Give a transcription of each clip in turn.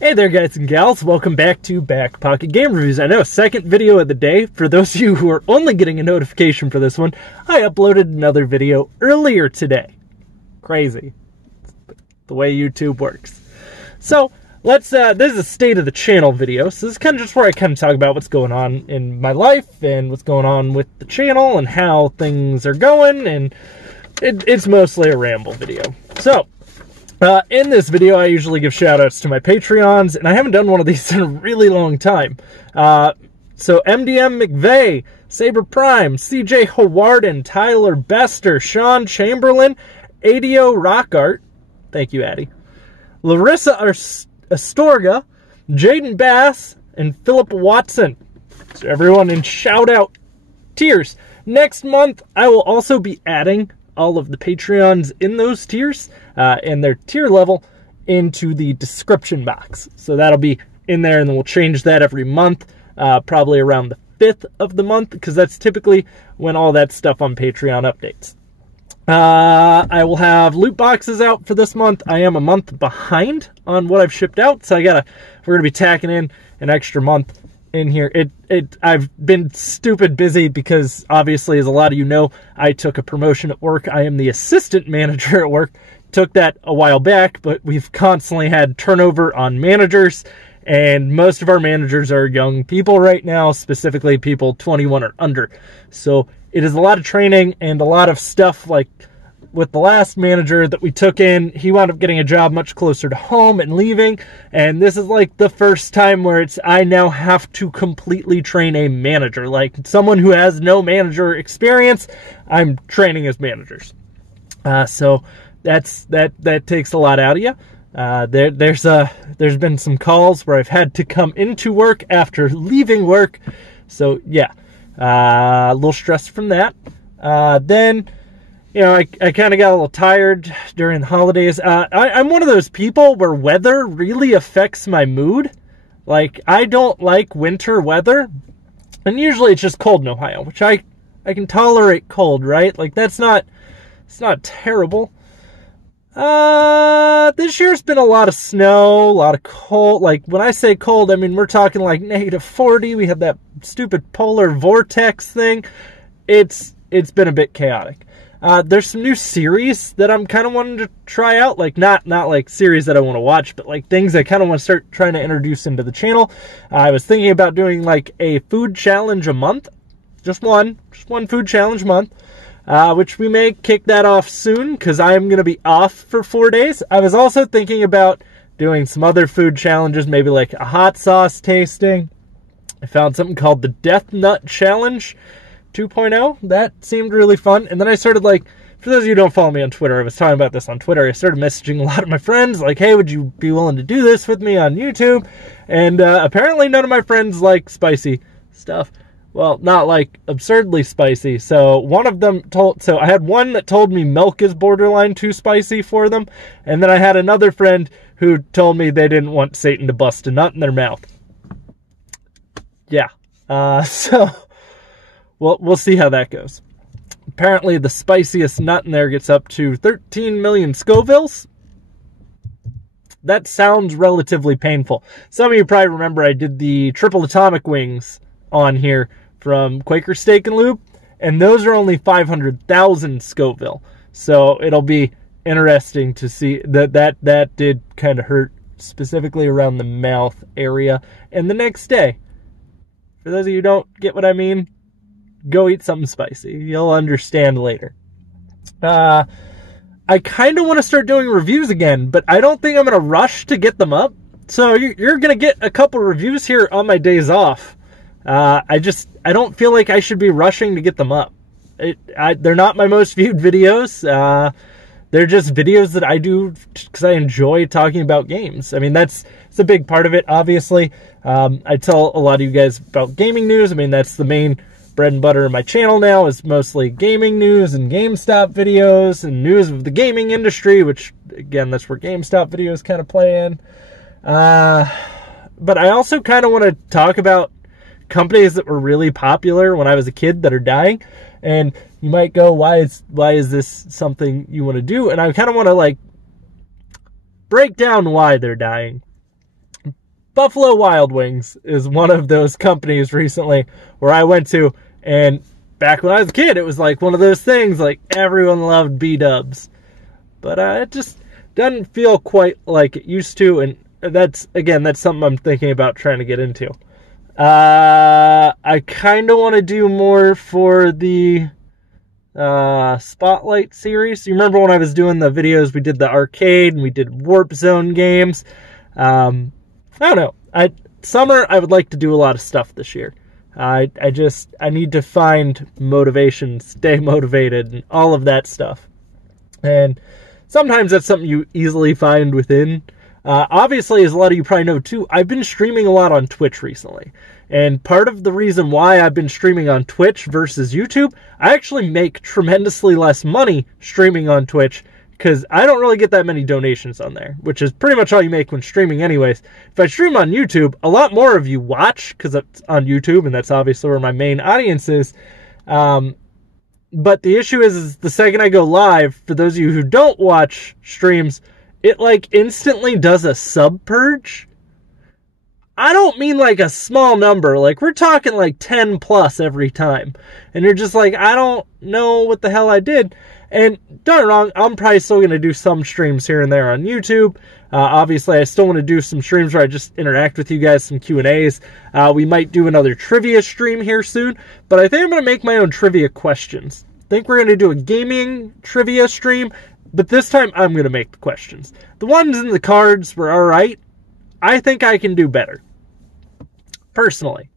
Hey there guys and gals, welcome back to BackPocketGameReviews. I know, second video of the day. For those of you who are only getting a notification for this one, I uploaded another video earlier today. Crazy. The way YouTube works. So, this is a state of the channel video, so this is kind of just where I kind of talk about what's going on in my life and what's going on with the channel and how things are going, and it's mostly a ramble video. So, in this video, I usually give shout-outs to my Patreons, and I haven't done one of these in a really long time. So MDM McVeigh, Saber Prime, CJ Hawarden, Tyler Bester, Sean Chamberlain, Adio Rockart, thank you, Addy, Larissa Astorga, Jaden Bass, and Philip Watson. So everyone in shout-out tiers. Next month, I will also be adding all of the Patreons in those tiers and their tier level into the description box. So that'll be in there, and then we'll change that every month, probably around the 5th of the month, because that's typically when all that stuff on Patreon updates. I will have loot boxes out for this month. I am a month behind on what I've shipped out, so we're gonna be tacking in an extra month in here. I've been stupid busy because obviously, as a lot of you know, I took a promotion at work. I am the assistant manager at work. Took that a while back, but we've constantly had turnover on managers, and most of our managers are young people right now, specifically people 21 or under. So it is a lot of training and a lot of stuff. Like with the last manager that we took in, he wound up getting a job much closer to home and leaving, and this is like the first time where I now have to completely train a manager. Like someone who has no manager experience, I'm training as managers. So that takes a lot out of you. There's been some calls where I've had to come into work after leaving work, so yeah, a little stressed from that. Then, you know, I kind of got a little tired during the holidays. I'm one of those people where weather really affects my mood. Like, I don't like winter weather, and usually it's just cold in Ohio, which I can tolerate cold, right? Like, it's not terrible. This year's been a lot of snow, a lot of cold. Like, when I say cold, I mean, we're talking like -40. We had that stupid polar vortex thing. It's been a bit chaotic. There's some new series that I'm kind of wanting to try out. Like, not like series that I want to watch, but like things I kind of want to start trying to introduce into the channel. I was thinking about doing like a food challenge a month. Just one food challenge a month. Which we may kick that off soon, because I am going to be off for 4 days. I was also thinking about doing some other food challenges, maybe like a hot sauce tasting. I found something called the Death Nut Challenge 2.0. That seemed really fun. And then I started, like, for those of you who don't follow me on Twitter, I was talking about this on Twitter. I started messaging a lot of my friends, like, hey, would you be willing to do this with me on YouTube? And apparently none of my friends like spicy stuff. Well, not like absurdly spicy. So one of them I had one that told me milk is borderline too spicy for them. And then I had another friend who told me they didn't want Satan to bust a nut in their mouth. Yeah. So we'll see how that goes. Apparently the spiciest nut in there gets up to 13 million Scovilles. That sounds relatively painful. Some of you probably remember I did the triple atomic wings on here from Quaker Steak and Lube, and those are only 500,000 Scoville. So it'll be interesting to see that did kind of hurt, specifically around the mouth area. And the next day, for those of you who don't get what I mean, go eat something spicy. You'll understand later. I kind of want to start doing reviews again, but I don't think I'm going to rush to get them up. So you're going to get a couple reviews here on my days off. I don't feel like I should be rushing to get them up. They're not my most viewed videos. They're just videos that I do because I enjoy talking about games. I mean, it's a big part of it, obviously. I tell a lot of you guys about gaming news. I mean, that's the main bread and butter of my channel now, is mostly gaming news and GameStop videos and news of the gaming industry, which, again, that's where GameStop videos kind of play in. But I also kind of want to talk about companies that were really popular when I was a kid that are dying. And you might go, why is this something you want to do? And I kind of want to like break down why they're dying. Buffalo Wild Wings is one of those companies recently where I went to, and back when I was a kid, it was like one of those things, like everyone loved B-dubs. But it just doesn't feel quite like it used to, and that's something I'm thinking about trying to get into. I kind of want to do more for the Spotlight series. You remember when I was doing the videos, we did the arcade and we did Warp Zone games. I don't know. Summer, I would like to do a lot of stuff this year. I need to find motivation, stay motivated, and all of that stuff. And sometimes that's something you easily find within. Obviously, as a lot of you probably know too, I've been streaming a lot on Twitch recently. And part of the reason why I've been streaming on Twitch versus YouTube, I actually make tremendously less money streaming on Twitch because I don't really get that many donations on there, which is pretty much all you make when streaming anyways. If I stream on YouTube, a lot more of you watch because it's on YouTube, and that's obviously where my main audience is. But the issue is the second I go live, for those of you who don't watch streams, it like instantly does a sub purge. I don't mean like a small number, like we're talking like 10 plus every time. And you're just like, I don't know what the hell I did. And don't get me wrong, I'm probably still going to do some streams here and there on YouTube. Obviously, I still want to do some streams where I just interact with you guys, some Q&As. We might do another trivia stream here soon, but I think I'm going to make my own trivia questions. I think we're going to do a gaming trivia stream, but this time I'm going to make the questions. The ones in the cards were alright. I think I can do better. Personally.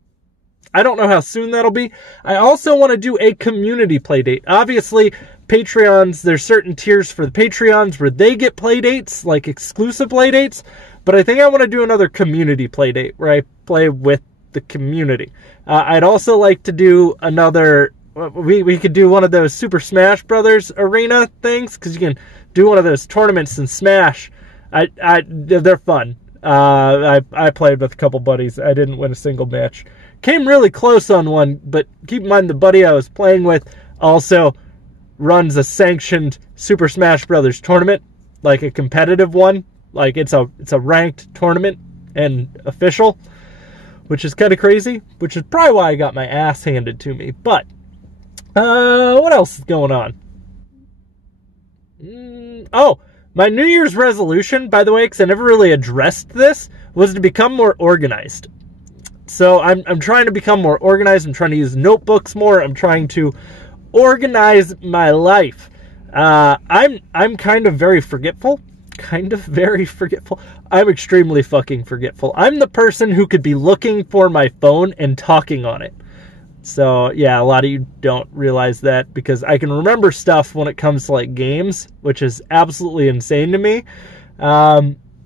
I don't know how soon that'll be. I also want to do a community playdate. Obviously, Patreons, there's certain tiers for the Patreons where they get playdates, like exclusive playdates, but I think I want to do another community playdate where I play with the community. I'd also like to do another, we could do one of those Super Smash Brothers arena things, because you can do one of those tournaments in Smash. They're fun. I played with a couple buddies. I didn't win a single match. Came really close on one, but keep in mind the buddy I was playing with also runs a sanctioned Super Smash Brothers tournament, like a competitive one. Like it's a ranked tournament and official, which is kind of crazy, which is probably why I got my ass handed to me. But what else is going on? Oh, my New Year's resolution, by the way, because I never really addressed this, was to become more organized. So I'm trying to become more organized. I'm trying to use notebooks more. I'm trying to organize my life. I'm kind of very forgetful. I'm extremely fucking forgetful. I'm the person who could be looking for my phone and talking on it. So yeah, a lot of you don't realize that, because I can remember stuff when it comes to like games, which is absolutely insane to me.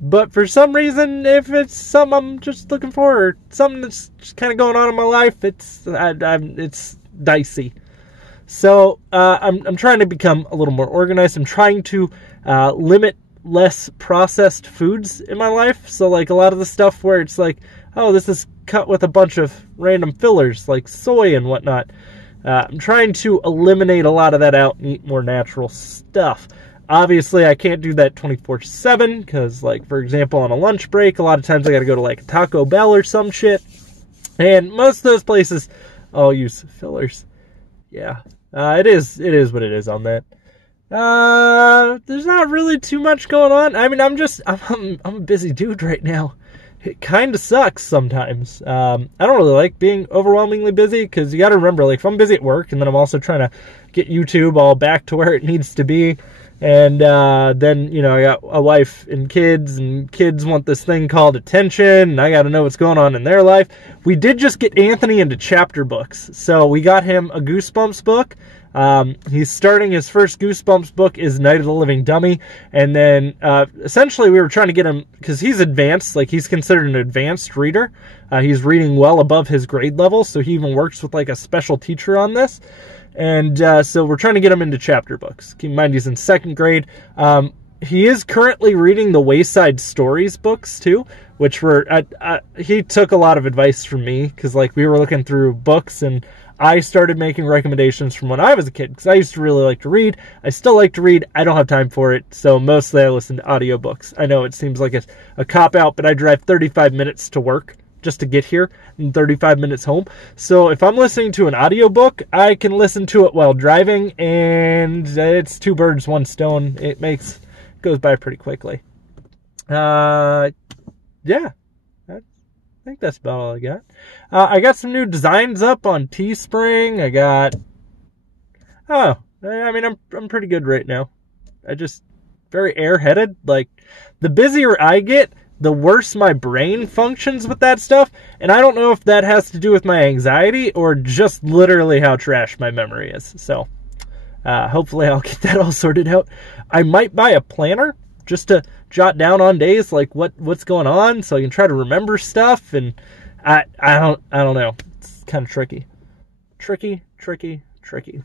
But for some reason, if it's something I'm just looking for, or something that's just kind of going on in my life, it's dicey. So I'm trying to become a little more organized. I'm trying to limit less processed foods in my life. So like a lot of the stuff where it's like, oh, this is cut with a bunch of random fillers like soy and whatnot. I'm trying to eliminate a lot of that out and eat more natural stuff. Obviously, I can't do that 24/7 because, like, for example, on a lunch break, a lot of times I got to go to, like, Taco Bell or some shit. And most of those places, I'll use fillers. Yeah, it is what it is on that. There's not really too much going on. I mean, I'm a busy dude right now. It kind of sucks sometimes. I don't really like being overwhelmingly busy, because you got to remember, like, if I'm busy at work and then I'm also trying to get YouTube all back to where it needs to be, and then, you know, I got a wife and kids want this thing called attention, and I got to know what's going on in their life. We did just get Anthony into chapter books, so we got him a Goosebumps book. He's starting his first Goosebumps book is Night of the Living Dummy, and then essentially we were trying to get him, because he's advanced, like he's considered an advanced reader. He's reading well above his grade level, so he even works with like a special teacher on this. And so we're trying to get him into chapter books. Keep in mind he's in 2nd grade. He is currently reading the Wayside Stories books too, which were, he took a lot of advice from me, because like we were looking through books and I started making recommendations from when I was a kid, because I used to really like to read. I still like to read. I don't have time for it, so mostly I listen to audiobooks. I know it seems like a cop-out, but I drive 35 minutes to work just to get here and 35 minutes home. So if I'm listening to an audiobook, I can listen to it while driving, and it's two birds, one stone. It goes by pretty quickly. Yeah. I think that's about all I got. I got some new designs up on Teespring. I'm pretty good right now. Very airheaded. Like, the busier I get, the worse my brain functions with that stuff. And I don't know if that has to do with my anxiety or just literally how trash my memory is. So, hopefully I'll get that all sorted out. I might buy a planner just to jot down on days like what's going on, so I can try to remember stuff. And I don't know. It's kind of tricky.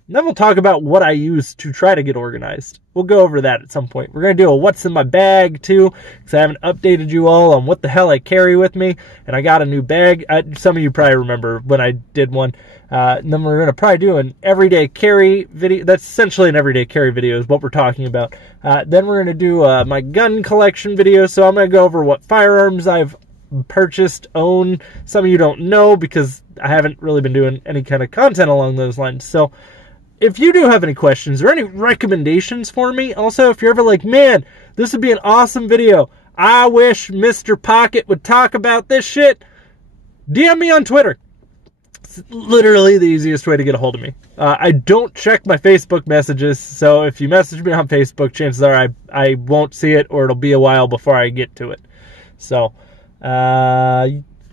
Then we'll talk about what I use to try to get organized. We'll go over that at some point. We're going to do a what's in my bag too, because I haven't updated you all on what the hell I carry with me. And I got a new bag. Some of you probably remember when I did one. And then we're going to probably do an everyday carry video. That's essentially an everyday carry video is what we're talking about. Then we're going to do my gun collection video. So I'm going to go over what firearms I've purchased, own. Some of you don't know because I haven't really been doing any kind of content along those lines. So if you do have any questions or any recommendations for me, also if you're ever like, man, this would be an awesome video, I wish Mr. Pocket would talk about this shit, DM me on Twitter. It's literally the easiest way to get a hold of me. I don't check my Facebook messages, so if you message me on Facebook, chances are I won't see it, or it'll be a while before I get to it. So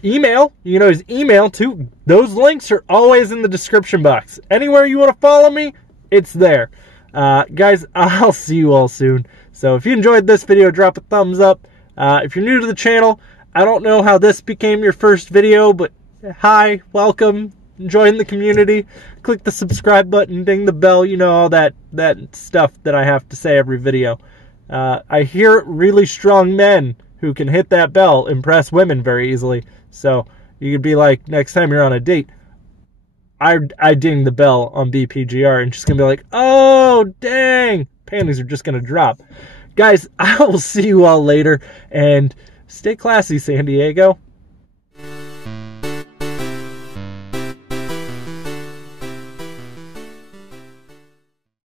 email, you know, his email too. Those links are always in the description box. Anywhere you want to follow me, it's there. Guys, I'll see you all soon. So if you enjoyed this video, drop a thumbs up. If you're new to the channel, I don't know how this became your first video, but hi, welcome, join the community. Click the subscribe button, ding the bell, you know, all that stuff that I have to say every video. I hear really strong men who can hit that bell impress women very easily. So you could be like, next time you're on a date, I ding the bell on BPGR, and she's going to be like, oh, dang, panties are just going to drop. Guys, I will see you all later, and stay classy, San Diego.